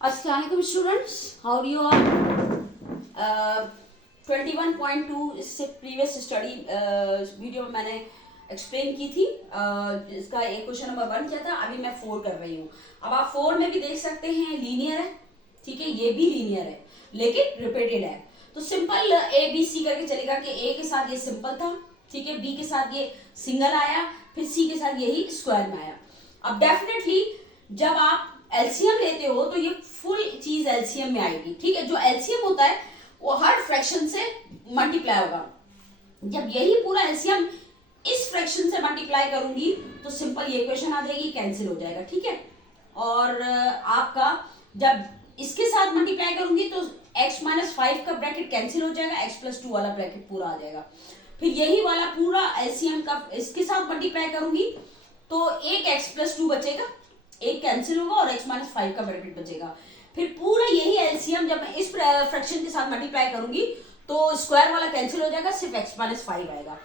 अस्सलाम वालेकुम students, how do you are? 21.2 इससे प्रीवियस स्टडी वीडियो में मैंने एक्सप्लेन की थी। इसका एक क्वेश्चन नंबर 1 किया था, अभी मैं 4 कर रही हूँ। अब आप 4 में भी देख सकते हैं लीनियर है, ठीक है, ये भी लीनियर है लेकिन रिपीटेड है। तो सिंपल ए बी सी करके चलेगा कि ए के साथ ये सिंपल था, ठीक है, बी के साथ ये सिंगल आया, फिर सी के साथ यही स्क्वायर में आया। अब डेफिनेटली जब आप एलसीएम लेते हो तो ये फुल चीज एलसीएम में आएगी, ठीक है। जो एलसीएम होता है वो हर फ्रैक्शन से मल्टीप्लाई होगा। जब यही पूरा एलसीएम इस फ्रैक्शन से मल्टीप्लाई करूंगी तो सिंपल ये इक्वेशन आ जाएगी, कैंसिल हो जाएगा, ठीक है। और आपका जब इसके साथ मल्टीप्लाई करूंगी तो x माइनस 5 का ब्रैकेट कैंसिल हो जाएगा, x प्लस 2 वाला ब्रैकेट पूरा आ जाएगा। फिर यही वाला पूरा एलसीएम का इसके साथ मल्टीप्लाई करूंगी तो एक x प्लस 2 बचेगा, एक कैंसिल होगा और x माइनस 5 का ब्रैकेट बचेगा। फिर पूरा यही एलसीएम जब मैं इस फ्रैक्शन के साथ मल्टीप्लाई करूंगी तो स्क्वायर वाला कैंसिल हो जाएगा, सिर्फ x माइनस 5 आएगा।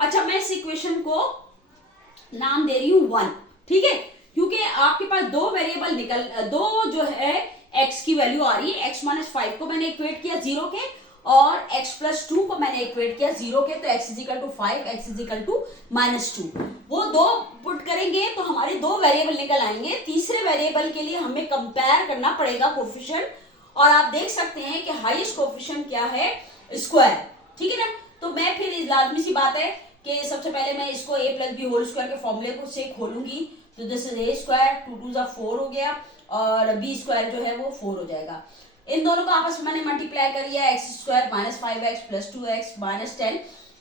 अच्छा, मैं इस इक्वेशन को नाम दे रही हूँ 1, ठीक है, क्योंकि आपके पास दो वेरिएबल दो जो है x की वैल्यू आ रही है। x माइनस 5 को मैंने इक्वेट किया 0 के और x प्लस 2 को मैंने इक्वेट किया 0 के, तो x is equal to 5, x is equal to minus 2। वो दो पुट करेंगे तो हमारे दो वेरिएबल निकल आएंगे। तीसरे वेरिएबल के लिए हमें कंपेयर करना पड़ेगा कोफिशिएंट, और आप देख सकते हैं कि हाईएस्ट कोफिशिएंट क्या है, स्क्वायर, ठीक है ना। तो मैं फिर लाजमी सी बात है कि सबसे पहले मैं इसको a plus b whole square के फॉर्मूले को से खोलूंगी, तो दिस इज a स्क्वायर, 2 2 4 हो गया और b स्क्वायर जो है वो 4 हो जाएगा। इन दोनों को आपस में मैंने मल्टीप्लाई कर लिया, x square minus 5x plus 2x minus 10।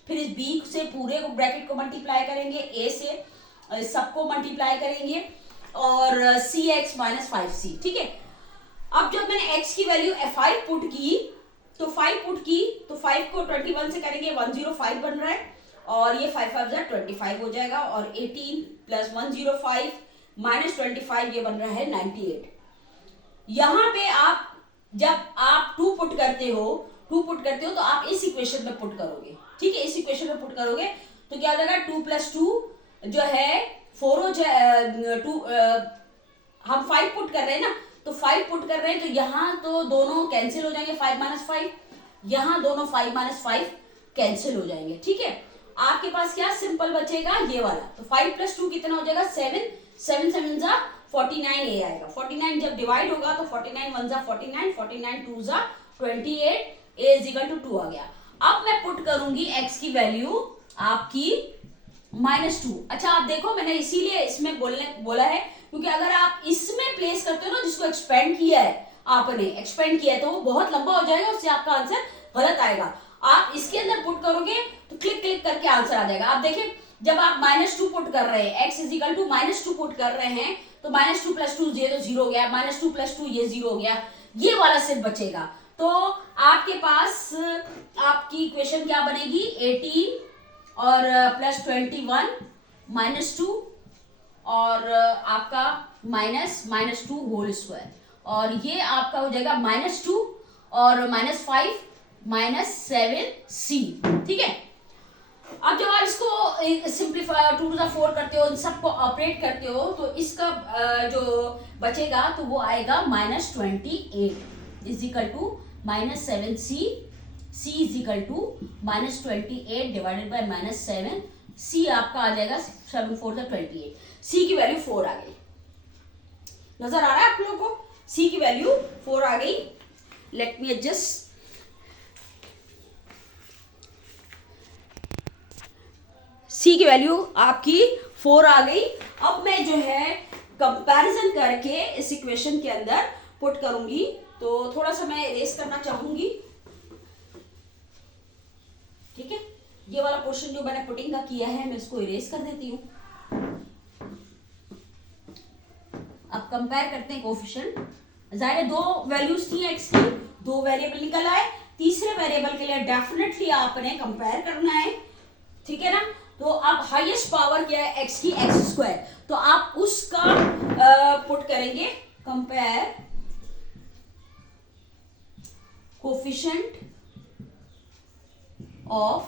फिर इस b से पूरे ब्रैकेट को मल्टीप्लाई करेंगे, a से सबको मल्टीप्लाई करेंगे और cx माइनस 5c, ठीक है। अब जब मैंने x की वैल्यू 5 पुट की तो 5 को 21 से करेंगे 105 बन रहा है और ये 5 5 25 हो जाएगा और 18 प्लस 105 माइनस 25 ये बन रहा है 98। यहाँ पे आप जब आप 2 पुट करते हो तो आप इस इक्वेशन में पुट करोगे, ठीक है, इस इक्वेशन में पुट करोगे तो क्या हो जाएगा, 2 प्लस 2 जो है 4 हो जाए, 2 हम 5 पुट कर रहे हैं ना, तो 5 पुट कर रहे हैं तो यहाँ तो दोनों कैंसिल हो जाएंगे, 5 माइनस 5, यहाँ दोनों 5 माइनस 5 कैंसिल हो जाएंगे, ठीक है। आपके पास क्या सिंपल बचेगा, ये वाला, तो 5 प्लस 2 कितना हो जाएगा, 7 7 7 जा 49 ए आएगा। 49 जब डिवाइड होगा तो 49 1 जा 49, 49 2 जा 28, ए इज इक्वल टू 2 आ गया। अब मैं पुट करूंगी x की वैल्यू आपकी -2। अच्छा, आप देखो मैंने इसीलिए इसमें बोला है क्योंकि अगर आप इसमें प्लेस करते हो ना, जिसको एक्सपेंड किया है आपने एक्सपेंड किया है, तो वो बहुत लंबा हो जाएगा, उससे आपका आंसर गलत आएगा। आप इसके अंदर पुट करोगे तो क्लिक क्लिक करके आंसर आ जाएगा। आप देखें, जब आप -2 पुट कर रहे हैं, x is equal to -2 put कर रहे हैं तो -2 प्लस 2 ये तो 0 हो गया, -2 प्लस 2 ये 0 हो गया, ये वाला सिर्फ बचेगा। तो आपके पास आपकी इक्वेशन क्या बनेगी, 18 और प्लस 21 -2 और आपका -2 होल स्क्वायर, और ये आपका हो जाएगा -2 और -5 -7c, ठीक है। अब जब आप इसको सिंप्लीफाई 2 to 4 करते हो, इन सबको ऑपरेट करते हो तो इसका जो बचेगा तो वो आएगा -28 is equal to -7c, c is equal to -28 divided by -7, c आपका आ जाएगा 7 4 28, c की वैल्यू 4 आ गई। नजर आ रहा है आप लोगों को, c की वैल्यू 4 आ गई। लेट मी एडजस्ट, c की वैल्यू आपकी 4 आ गई। अब मैं जो है कंपैरिजन करके इस इक्वेशन के अंदर पुट करूंगी, तो थोड़ा सा मैं इरेज करना चाहूंगी, ठीक है। ये वाला पोर्शन जो मैंने पुटिंग का किया है मैं इसको इरेज कर देती हूँ। अब कंपेयर करते हैं कोफिशिएंट। जाहिर है दो वैल्यूज थी x की, दो वेरिएबल निकल आए, तीसरे वेरिएबल के लिए डेफिनेटली आपने कंपेयर करना है, ठीक है ना। तो अब हाईएस्ट पावर क्या है x की, x स्क्वायर, तो आप उसका पुट करेंगे, compare coefficient of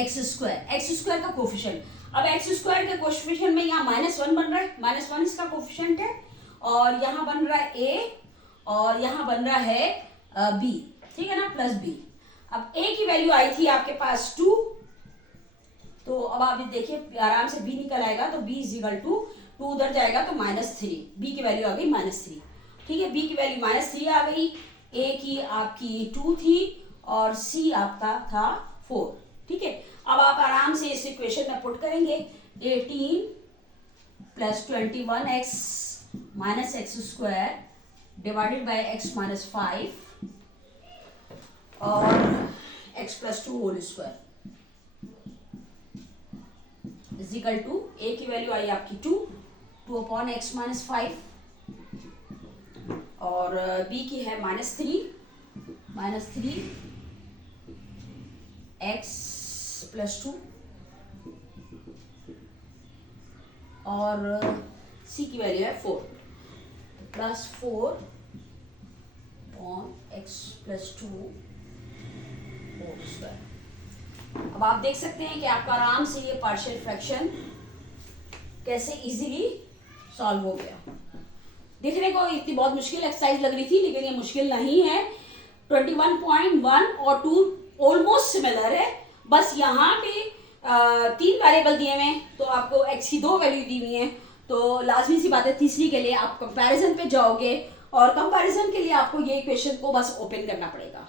x square का कोफिशिएंट। अब x स्क्वायर के कोफिशिएंट में यहाँ -1 बन रहा है, -1 इसका कोफिशिएंट है और यहाँ बन रहा है a और यहाँ बन रहा है b, ठीक है ना, प्लस b। अब a की वैल्यू आई थी आपके पास 2, तो अब आप देखिए आराम से b निकल आएगा, तो b इज इक्वल टू 2 उधर जाएगा तो -3, b की वैल्यू आ गई -3, ठीक है, b की वैल्यू -3 आ गई, a की आपकी 2 थी और c आपका था 4, ठीक है। अब आप आराम से इस इक्वेशन में पुट करेंगे 18 plus 21x minus x square divided by x minus 5 और x plus 2 whole square is equal to, a की वैल्यू आई आपकी 2 अपॉन x माइनस 5 और b की है -3 x प्लस 2 और c की वैल्यू है 4 plus 4 upon x plus 2 whole square. अब आप देख सकते हैं कि आपका आराम से ये पार्शियल फ्रैक्शन कैसे इजीली सॉल्व हो गया। देखने को इतनी बहुत मुश्किल एक्सरसाइज लग रही थी, लेकिन ये मुश्किल नहीं है। 21.1 और 2 ऑलमोस्ट सिमिलर है, बस यहाँ पे 3 वेरिएबल दिए हुए हैं, तो आपको x की 2 वैल्यू दी हुई है, तो लाजमी सी बात है तीसरी के लिए आप कंपैरिजन पे जाओगे और कंपैरिजन के लिए आपको ये इक्वेशन को बस ओपन करना पड़ेगा,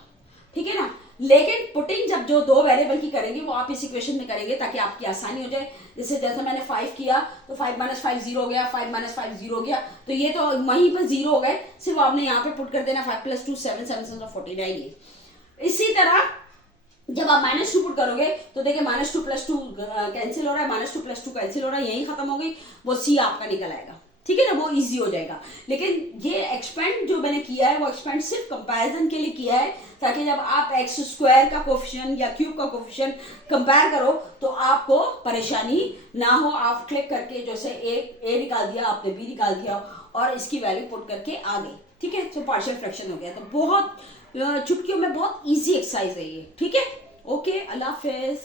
ठीक है ना। लेकिन पुटिंग जब जो 2 वेरिएबल की करेंगे वो आप इस इक्वेशन में करेंगे ताकि आपकी आसानी हो जाए। जैसे मैंने 5 किया तो 5 - 5 0 हो गया, 5 - 5 0 हो गया, तो ये तो वहीं पर 0 हो गए, सिर्फ आपने यहाँ पे पुट कर देना 5 + 2 7 7 7 49। इसी तरह जब आप -2 पुट करोगे तो देखिए -2 + 2 कैंसिल हो रहा है, -2 + 2 कैंसिल हो रहा है, यही खत्म हो गई, वो c आपका निकल आएगा, ठीक है ना, वो इजी हो जाएगा। लेकिन ये एक्सपेंड जो मैंने किया है वो एक्सपेंड सिर्फ कंपैरिजन के लिए किया है, ताकि जब आप x स्क्वायर का कोफिशिएंट या क्यूब का कोफिशिएंट कंपेयर करो तो आपको परेशानी ना हो। आप क्लिक करके जैसे a निकाल दिया आपने, b निकाल दिया और इसकी वैल्यू पुट करके आ गई, ठीक है, तो पार्शियल फ्रैक्शन हो गया। तो बहुत चुटकियों में बहुत ईजी एक्सरसाइज है ये, ठीक है। ओके, अल्लाह हाफिज।